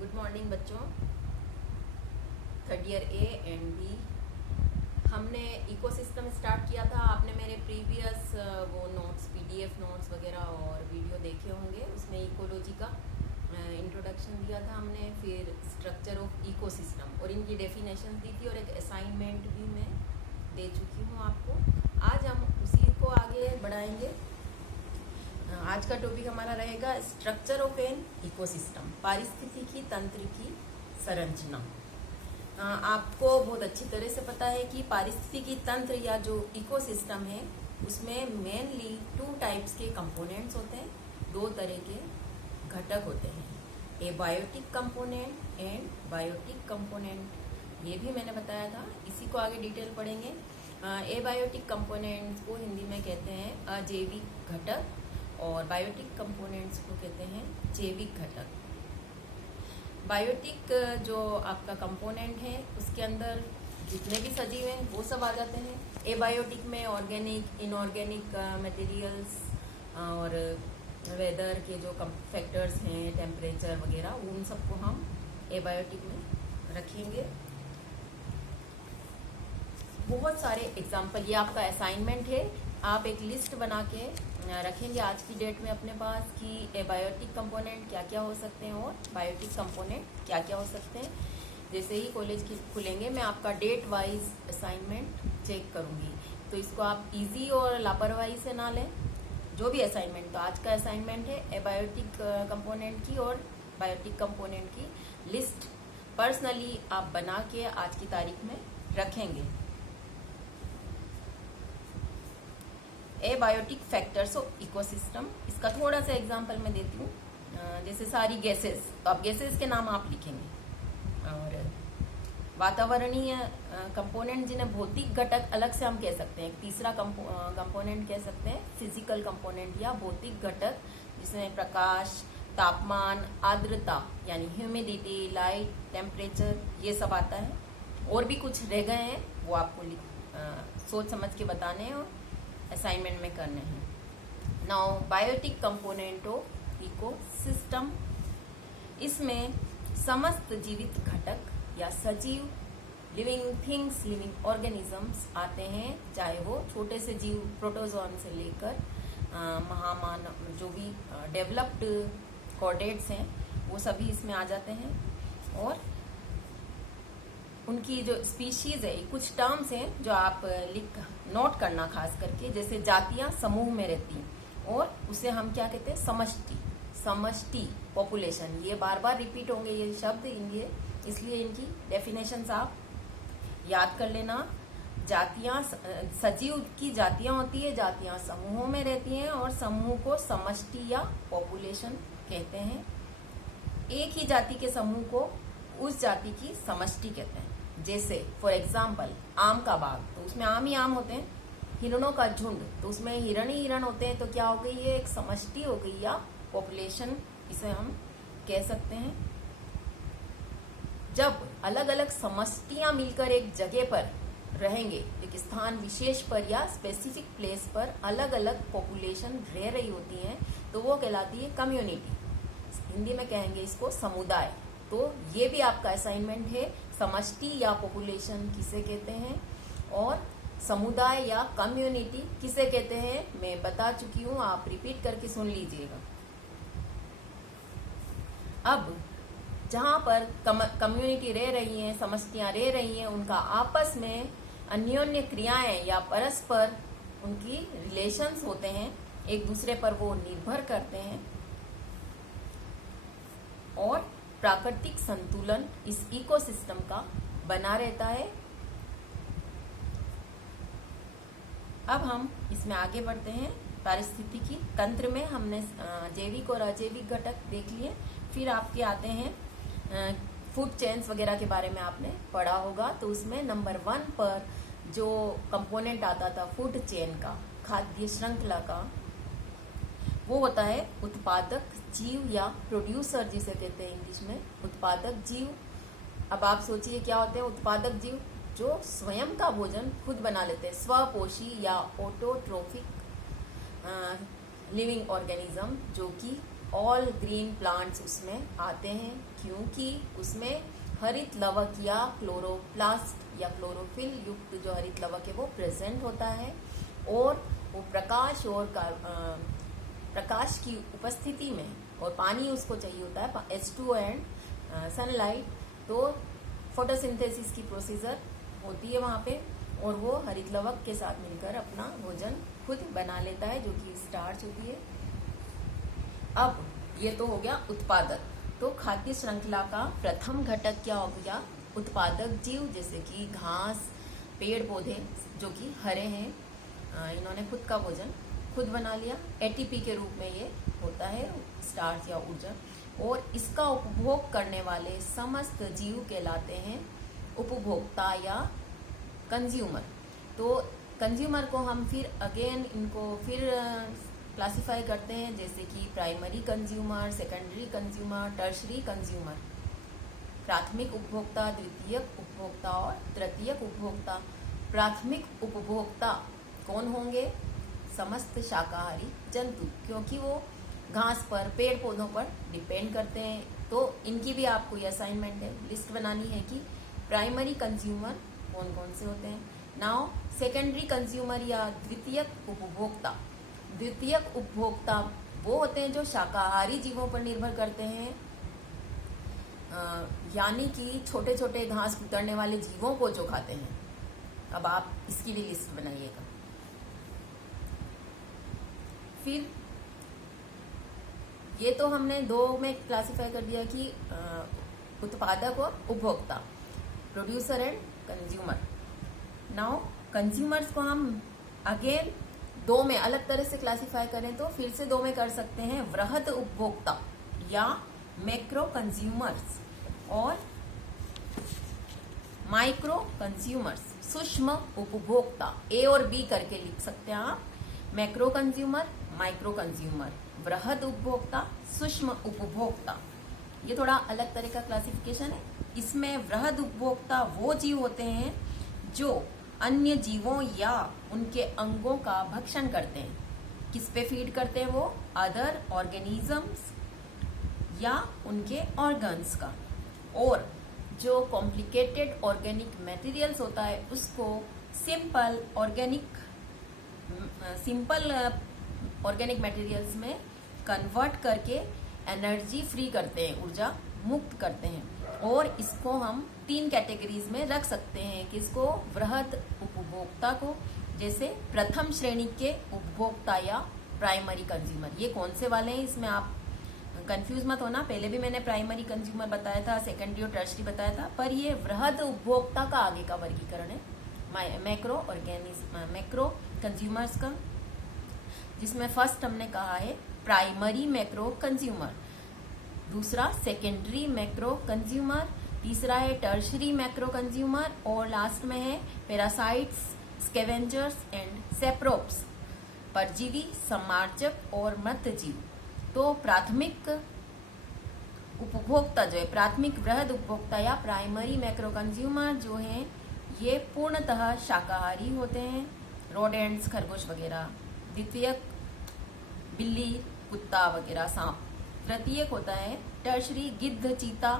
Good morning बच्चों। Third year A and B हमने ecosystem start किया था। आपने मेरे प्रीवियस वो नोट्स पीडीएफ नोट्स वगैरह और वीडियो देखे होंगे। उसमें इकोलॉजी का इंट्रोडक्शन दिया था हमने, फिर स्ट्रक्चर ऑफ इकोसिस्टम और इनकी डेफिनेशन दी थी और एक असाइनमेंट भी मैं दे चुकी हूँ आपको। आज हम उसी को आगे बढ़ाएंगे। आज का टॉपिक हमारा रहेगा स्ट्रक्चर ऑफ एन इकोसिस्टम, पारिस्थितिकी तंत्र की संरचना। आपको बहुत अच्छी तरह से पता है कि पारिस्थितिकी तंत्र या जो इकोसिस्टम है उसमें मेनली 2 टाइप्स के कंपोनेंट्स होते हैं, 2 तरह के घटक होते हैं, abiotic component and biotic component. ये भी मैंने बताया था, इसी को आगे डिटेल पढ़ेंगे। ए बायोटिक कंपोनेंट्स को हिंदी में कहते हैं अजैविक घटक और बायोटिक कंपोनेंट्स को कहते हैं जैविक घटक। बायोटिक जो आपका कंपोनेंट है उसके अंदर जितने भी सजीव हैं वो सब आ जाते हैं। एबायोटिक में ऑर्गेनिक, इनऑर्गेनिक मटेरियल्स और वेदर के जो फैक्टर्स हैं, टेम्परेचर वगैरह, उन सबको हम एबायोटिक में रखेंगे। बहुत सारे एग्जाम्पल, ये आपका असाइनमेंट है, आप एक लिस्ट बना के रखेंगे आज की डेट में अपने पास कि एबायोटिक कंपोनेंट क्या क्या हो सकते हैं और बायोटिक कंपोनेंट क्या क्या हो सकते हैं। जैसे ही कॉलेज खुलेंगे मैं आपका डेट वाइज असाइनमेंट चेक करूंगी, तो इसको आप इजी और लापरवाही से ना लें। जो भी असाइनमेंट, तो आज का असाइनमेंट है एबायोटिक कंपोनेंट की और बायोटिक कंपोनेंट की लिस्ट पर्सनली आप बना के आज की तारीख में रखेंगे। एबायोटिक फैक्टर्स ऑफ इकोसिस्टम, इसका थोड़ा सा एग्जांपल मैं देती हूँ। जैसे सारी गैसेस, तो आप गैसेस के नाम आप लिखेंगे। और वातावरणीय कंपोनेंट जिन्हें भौतिक घटक अलग से हम कह सकते हैं। तीसरा कंपोनेंट कह सकते हैं फिजिकल कंपोनेंट या भौतिक घटक, जिसमें प्रकाश, तापमान, आर्द्रता यानी ह्यूमिडिटी, लाइट, टेम्परेचर, ये सब आता है। और भी कुछ रह गए हैं, वो आपको सोच समझ के बताने हैं और असाइनमेंट में करने हैं। Now biotic component of ecosystem, इसमें समस्त जीवित घटक या सजीव, लिविंग थिंग्स, लिविंग ऑर्गेनिजम्स आते हैं, चाहे वो छोटे से जीव प्रोटोजोन से लेकर महामानव, जो भी डेवलप्ड कॉर्डेट्स हैं वो सभी इसमें आ जाते हैं। और उनकी जो स्पीशीज है, कुछ टर्म्स हैं जो आप नोट करना खास करके, जैसे जातियां समूह में रहती हैं और उसे हम क्या कहते हैं, समष्टि। समष्टि पॉपुलेशन, ये बार बार रिपीट होंगे ये शब्द इनके, इसलिए इनकी डेफिनेशंस आप याद कर लेना। जातियां, सजीव की जातियां होती है, जातियां समूहों में रहती हैं और समूह को समष्टि या पॉपुलेशन कहते हैं। एक ही जाति के समूह को उस जाति की समष्टि कहते हैं। जैसे फॉर एग्जाम्पल आम का बाग, तो उसमें आम ही आम होते हैं। हिरणों का झुंड, तो उसमें हिरण ही हिरण होते हैं। तो क्या हो गई, ये एक समष्टि हो गई या पॉपुलेशन, इसे हम कह सकते हैं। जब अलग अलग समष्टियां मिलकर एक जगह पर रहेंगे, एक स्थान विशेष पर या स्पेसिफिक प्लेस पर अलग अलग पॉपुलेशन रह रही होती हैं, तो वो कहलाती है कम्युनिटी। हिंदी में कहेंगे इसको समुदाय। तो ये भी आपका असाइनमेंट है, समष्टि या पॉपुलेशन किसे कहते हैं और समुदाय या कम्युनिटी किसे कहते हैं, मैं बता चुकी हूं, आप रिपीट करके सुन लीजिएगा। अब जहां पर कम्युनिटी रह रही हैं, समष्टियां रह रही हैं, उनका आपस में अन्योन्य क्रियाएं या परस्पर उनकी रिलेशंस होते हैं, एक दूसरे पर वो निर्भर करते हैं और प्राकृतिक संतुलन इस इकोसिस्टम का बना रहता है। अब हम इसमें आगे बढ़ते हैं। पारिस्थितिकी तंत्र में हमने जैविक और अजैविक घटक देख लिए। फिर आपके आते हैं फूड चेन्स वगैरह के बारे में आपने पढ़ा होगा। तो उसमें नंबर 1 पर जो कंपोनेंट आता था फूड चेन का, खाद्य श्रृंखला का, वो होता है उत्पादक जीव या प्रोड्यूसर, जिसे कहते हैं इंग्लिश में उत्पादक जीव। अब आप सोचिए क्या होते हैं उत्पादक जीव, जो स्वयं का भोजन खुद बना लेते हैं, स्वपोषी या ऑटोट्रोफिक लिविंग ऑर्गेनिज्म, जो कि ऑल ग्रीन प्लांट्स उसमें आते हैं, क्योंकि उसमें हरित लवक या क्लोरोप्लास्ट या क्लोरोफिल युक्त जो हरित लवक है वो प्रेजेंट होता है, और वो प्रकाश और प्रकाश की उपस्थिति में, और पानी उसको चाहिए होता है H2 एंड सनलाइट, तो फोटोसिंथेसिस की प्रोसीजर होती है वहाँ पे, और वो हरित लवक के साथ मिलकर अपना भोजन खुद बना लेता है, जो कि स्टार्च होती है। अब ये तो हो गया उत्पादक। तो खाद्य श्रृंखला का प्रथम घटक क्या हो गया? उत्पादक जीव, जैसे कि घास, पेड़ पौधे जो कि हरे हैं, इन्होंने खुद का भोजन खुद बना लिया। एटीपी के रूप में ये होता है स्टार्च या ऊर्जा, और इसका उपभोग करने वाले समस्त जीव कहलाते हैं उपभोक्ता या कंज्यूमर। तो कंज्यूमर को हम फिर अगेन इनको फिर क्लासिफाई करते हैं, जैसे कि primary consumer, secondary consumer, tertiary consumer. प्राथमिक उपभोक्ता, द्वितीयक उपभोक्ता और तृतीयक उपभोक्ता। प्राथमिक उपभोक्ता कौन होंगे? समस्त शाकाहारी जंतु, क्योंकि वो घास पर, पेड़ पौधों पर डिपेंड करते हैं। तो इनकी भी आपको ये असाइनमेंट है, लिस्ट बनानी है कि प्राइमरी कंज्यूमर कौन कौन से होते हैं। नाउ सेकेंडरी कंज्यूमर या द्वितीयक उपभोक्ता। द्वितीयक उपभोक्ता वो होते हैं जो शाकाहारी जीवों पर निर्भर करते हैं, यानी कि छोटे छोटे घास कुतरने वाले जीवों को जो खाते हैं। अब आप इसकी भी लिस्ट बनाइएगा। फिर ये तो हमने दो में क्लासिफाई कर दिया कि उत्पादक और उपभोक्ता, producer and consumer. Now consumers को हम अगेन दो में अलग तरह से क्लासिफाई करें तो फिर से दो में कर सकते हैं, वृहद उपभोक्ता या मैक्रो कंज्यूमर्स, और माइक्रो कंज्यूमर्स, सूक्ष्म उपभोक्ता। ए और बी करके लिख सकते हैं आप, मैक्रो कंज्यूमर, माइक्रो कंज्यूमर, वृहद उपभोक्ता, सूक्ष्म उपभोक्ता। ये थोड़ा अलग तरह का क्लासिफिकेशन है। इसमें वृहद उपभोक्ता वो जीव होते हैं जो अन्य जीवों या उनके अंगों का भक्षण करते हैं। किस पे फीड करते हैं वो? अदर ऑर्गेनिजम्स या उनके ऑर्गन्स का। और जो कॉम्प्लिकेटेड ऑर्गेनिक मटेरियल्स होता है उसको सिंपल ऑर्गेनिक मटेरियल्स में कन्वर्ट करके एनर्जी फ्री करते हैं, ऊर्जा मुक्त करते हैं। और इसको हम 3 कैटेगरीज में रख सकते हैं। किसको? वृहद उपभोक्ता को, जैसे प्रथम श्रेणी के उपभोक्ता या प्राइमरी कंज्यूमर। ये कौन से वाले हैं, इसमें आप कंफ्यूज मत होना। पहले भी मैंने प्राइमरी कंज्यूमर बताया था, सेकेंडरी और टर्शरी बताया था, पर ये वृहद उपभोक्ता का आगे का वर्गीकरण है, मैक्रो कंज्यूमर्स का, जिसमें फर्स्ट हमने कहा है प्राइमरी मैक्रो कंज्यूमर, दूसरा सेकेंडरी मैक्रो कंज्यूमर, तीसरा है टर्शरी मैक्रो कंज्यूमर, और लास्ट में है पैरासाइट्स, स्कैवेंजर्स एंड सेप्रोप्स, परजीवी, समार्जक और मृतजीव। तो प्राथमिक उपभोक्ता जो है, प्राथमिक वृहद उपभोक्ता या प्राइमरी मैक्रो कंज्यूमर जो है, ये पूर्णतः शाकाहारी होते हैं, रोडेंट्स, खरगोश वगैरह। द्वितीयक बिल्ली, कुत्ता वगैरह, सांप। तृतीयक होता है टर्शरी, गिद्ध, चीता,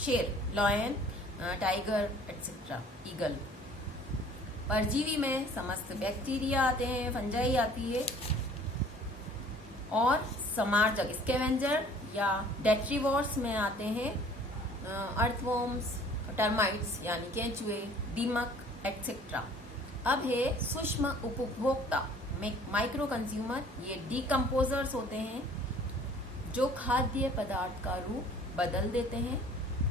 शेर, लॉयन, टाइगर एटसेट्रा, ईगल। परजीवी में समस्त बैक्टीरिया आते हैं, फंजाई आती है, और समार्जक स्कैवेंजर या डेट्रीवोर्स में आते हैं अर्थवॉर्म्स, टर्माइट्स यानी केंचुए, दीमक एटसेट्रा। अब है सूक्ष्म उपभोक्ता, माइक्रो कंज्यूमर। ये डिकम्पोजर्स होते हैं जो खाद्य पदार्थ का रूप बदल देते हैं,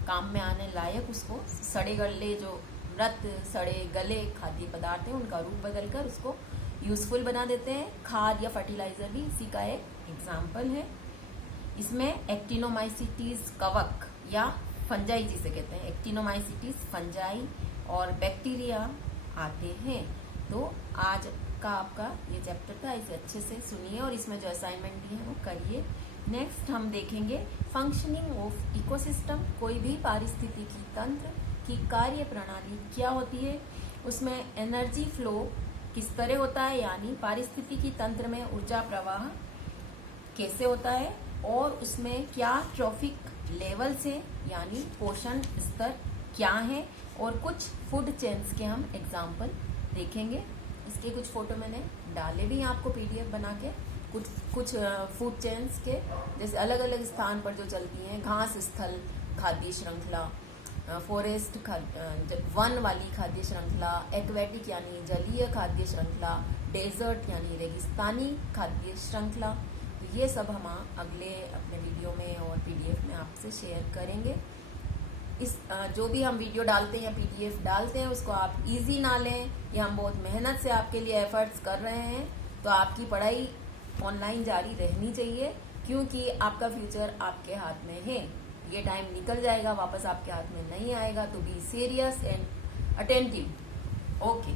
काम में आने लायक उसको, सड़े गले जो मृत सड़े गले खाद्य पदार्थ हैं उनका रूप बदलकर उसको यूजफुल बना देते हैं। खाद या फर्टिलाइजर भी इसी का एक एग्जाम्पल है। इसमें एक्टिनोमाइसिटीज कवक या फंजाई जिसे कहते हैं, एक्टिनोमाइसिटीज, फंजाई और बैक्टीरिया आते हैं। तो आज का आपका ये चैप्टर था, इसे अच्छे से सुनिए और इसमें जो असाइनमेंट दिए हैं वो करिए। नेक्स्ट हम देखेंगे फंक्शनिंग ऑफ इकोसिस्टम। कोई भी पारिस्थितिकी तंत्र की कार्य प्रणाली क्या होती है, उसमें एनर्जी फ्लो किस तरह होता है, यानी पारिस्थितिकी तंत्र में ऊर्जा प्रवाह कैसे होता है, और उसमें क्या ट्रॉफिक लेवल्स हैं, यानी पोषण स्तर क्या है, और कुछ फूड चेन्स के हम एग्जाम्पल देखेंगे। इसके कुछ फोटो मैंने डाले भी हैं आपको पीडीएफ बना के, कुछ फूड चेन्स के, जैसे अलग अलग स्थान पर जो चलती हैं, घास स्थल खाद्य श्रृंखला, फॉरेस्ट वन वाली खाद्य श्रृंखला, एक्वेटिक यानी जलीय खाद्य श्रृंखला, डेजर्ट यानी रेगिस्तानी खाद्य श्रृंखला। ये सब हम अगले अपने वीडियो में और पीडीएफ में आपसे शेयर करेंगे। इस जो भी हम वीडियो डालते हैं या पीडीएफ डालते हैं उसको आप इजी ना लें, ये हम बहुत मेहनत से आपके लिए एफर्ट्स कर रहे हैं। तो आपकी पढ़ाई ऑनलाइन जारी रहनी चाहिए, क्योंकि आपका फ्यूचर आपके हाथ में है। ये टाइम निकल जाएगा, वापस आपके हाथ में नहीं आएगा। तो be serious and attentive. Okay.